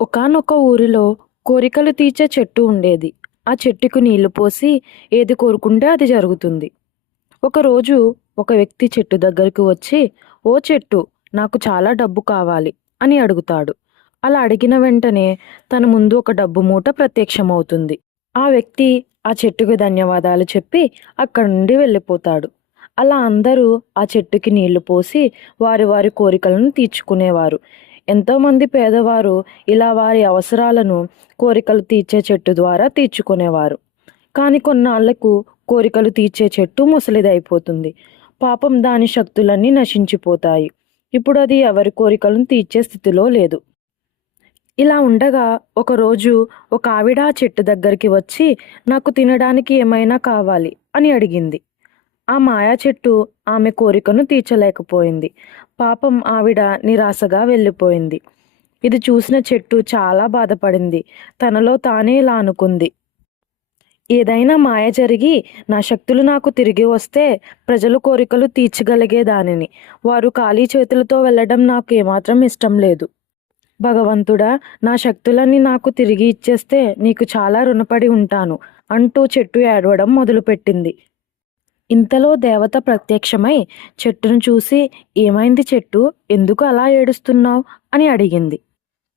ఒకానొక ఊరిలో కోరికలు తీర్చే చెట్టు ఉండేది. ఆ చెట్టుకు నీళ్లు పోసి ఏది కోరుకుంటే అది జరుగుతుంది. ఒకరోజు ఒక వ్యక్తి చెట్టు దగ్గరికి వచ్చి, "ఓ చెట్టు, నాకు చాలా డబ్బు కావాలి" అని అడుగుతాడు. అలా అడిగిన వెంటనే తన ముందు ఒక డబ్బు మూట ప్రత్యక్షమవుతుంది. ఆ వ్యక్తి ఆ చెట్టుకి ధన్యవాదాలు చెప్పి అక్కడి నుండి వెళ్ళిపోతాడు. అలా అందరూ ఆ చెట్టుకి నీళ్లు పోసి వారి వారి కోరికలను తీర్చుకునేవారు. ఎంతోమంది పేదవారు ఇలా వారి అవసరాలను కోరికలు తీర్చే చెట్టు ద్వారా తీర్చుకునేవారు. కానీ కొన్నాళ్లకు కోరికలు తీర్చే చెట్టు ముసలిదైపోతుంది. పాపం దాని శక్తులన్నీ నశించిపోతాయి. ఇప్పుడు అది ఎవరి కోరికలను తీర్చే స్థితిలో లేదు. ఇలా ఉండగా ఒకరోజు ఒక ఆవిడ ఆ చెట్టు దగ్గరికి వచ్చి, "నాకు తినడానికి ఏమైనా కావాలి" అని అడిగింది. ఆ మాయా చెట్టు ఆమె కోరికను తీర్చలేకపోయింది. పాపం ఆవిడ నిరాశగా వెళ్ళిపోయింది. ఇది చూసిన చెట్టు చాలా బాధపడింది. తనలో తానే ఇలా అనుకుంది, ఏదైనా మాయ జరిగి నా శక్తులు నాకు తిరిగి వస్తే ప్రజల కోరికలు తీర్చగలిగేదానిని. వారు ఖాళీ చేతులతో వెళ్ళడం నాకు ఏమాత్రం ఇష్టం లేదు. భగవంతుడా, నా శక్తులన్నీ నాకు తిరిగి ఇచ్చేస్తే నీకు చాలా రుణపడి ఉంటాను అంటూ చెట్టు ఏడవడం మొదలుపెట్టింది. ఇంతలో దేవత ప్రత్యక్షమై చెట్టును చూసి, "ఏమైంది చెట్టు, ఎందుకు అలా ఏడుస్తున్నావు" అని అడిగింది.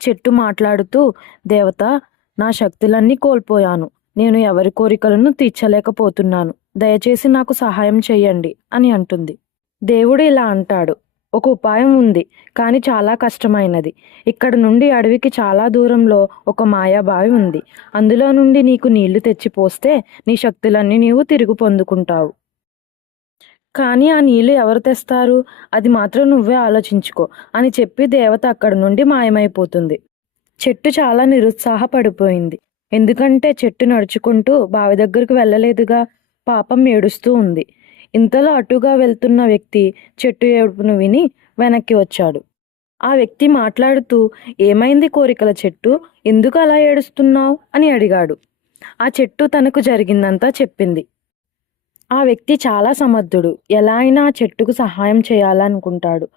చెట్టు మాట్లాడుతూ, "దేవత, నా శక్తులన్నీ కోల్పోయాను. నేను ఎవరి కోరికలను తీర్చలేకపోతున్నాను. దయచేసి నాకు సహాయం చెయ్యండి" అని అంటుంది. దేవుడు ఇలా అంటాడు, "ఒక ఉపాయం ఉంది, కానీ చాలా కష్టమైనది. ఇక్కడ నుండి అడవికి చాలా దూరంలో ఒక మాయా బావి ఉంది. అందులో నుండి నీకు నీళ్లు తెచ్చి పోస్తే నీ శక్తులన్నీ నీవు తిరిగి పొందుకుంటావు. కానీ ఆ నీళ్లు ఎవరు తెస్తారు? అది మాత్రం నువ్వే ఆలోచించుకో" అని చెప్పి దేవత అక్కడి నుండి మాయమైపోతుంది. చెట్టు చాలా నిరుత్సాహపడిపోయింది. ఎందుకంటే చెట్టు నడుచుకుంటూ బావి దగ్గరకు వెళ్ళలేదుగా. పాపం ఏడుస్తూ ఉంది. ఇంతలో అటుగా వెళ్తున్న వ్యక్తి చెట్టు ఏడుపును విని వెనక్కి వచ్చాడు. ఆ వ్యక్తి మాట్లాడుతూ, "ఏమైంది కోరికల చెట్టు, ఎందుకు అలా ఏడుస్తున్నావు" అని అడిగాడు. ఆ చెట్టు తనకు జరిగిందంతా చెప్పింది. ఆ వ్యక్తి చాలా సమర్థుడు. ఎలా అయినా ఆ చెట్టుకు సహాయం చేయాలనుకుంటాడు.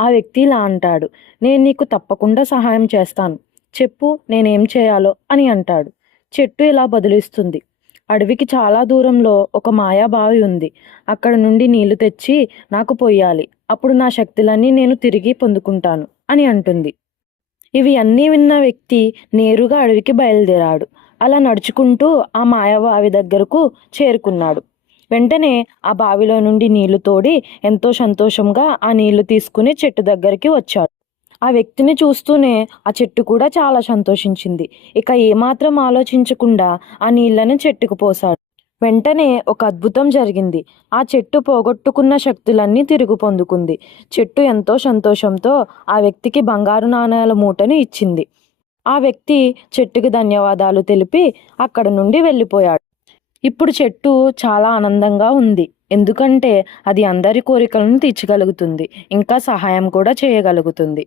ఆ వ్యక్తి ఇలా అంటాడు, "నేను నీకు తప్పకుండా సహాయం చేస్తాను. చెప్పు, నేనేం చేయాలో" అని అంటాడు. చెట్టు ఇలా బదులిస్తుంది, "అడవికి చాలా దూరంలో ఒక మాయా బావి ఉంది. అక్కడ నుండి నీళ్లు తెచ్చి నాకు పొయ్యాలి. అప్పుడు నా శక్తులన్నీ నేను తిరిగి పొందుకుంటాను" అని అంటుంది. ఇవి అన్నీ విన్న వ్యక్తి నేరుగా అడవికి బయలుదేరాడు. అలా నడుచుకుంటూ ఆ మాయాబావి దగ్గరకు చేరుకున్నాడు. వెంటనే ఆ బావిలో నుండి నీళ్లు తోడి ఎంతో సంతోషంగా ఆ నీళ్లు తీసుకుని చెట్టు దగ్గరికి వచ్చాడు. ఆ వ్యక్తిని చూస్తూనే ఆ చెట్టు కూడా చాలా సంతోషించింది. ఇక ఏమాత్రం ఆలోచించకుండా ఆ నీళ్లను చెట్టుకు పోశాడు. వెంటనే ఒక అద్భుతం జరిగింది. ఆ చెట్టు పోగొట్టుకున్న శక్తులన్నీ తిరిగి పొందుకుంది. చెట్టు ఎంతో సంతోషంతో ఆ వ్యక్తికి బంగారు నాణేల మూటను ఇచ్చింది. ఆ వ్యక్తి చెట్టుకి ధన్యవాదాలు తెలిపి అక్కడ నుండి వెళ్ళిపోయాడు. ఇప్పుడు చెట్టు చాలా ఆనందంగా ఉంది. ఎందుకంటే అది అందరి కోరికలను తీర్చగలుగుతుంది. ఇంకా సహాయం కూడా చేయగలుగుతుంది.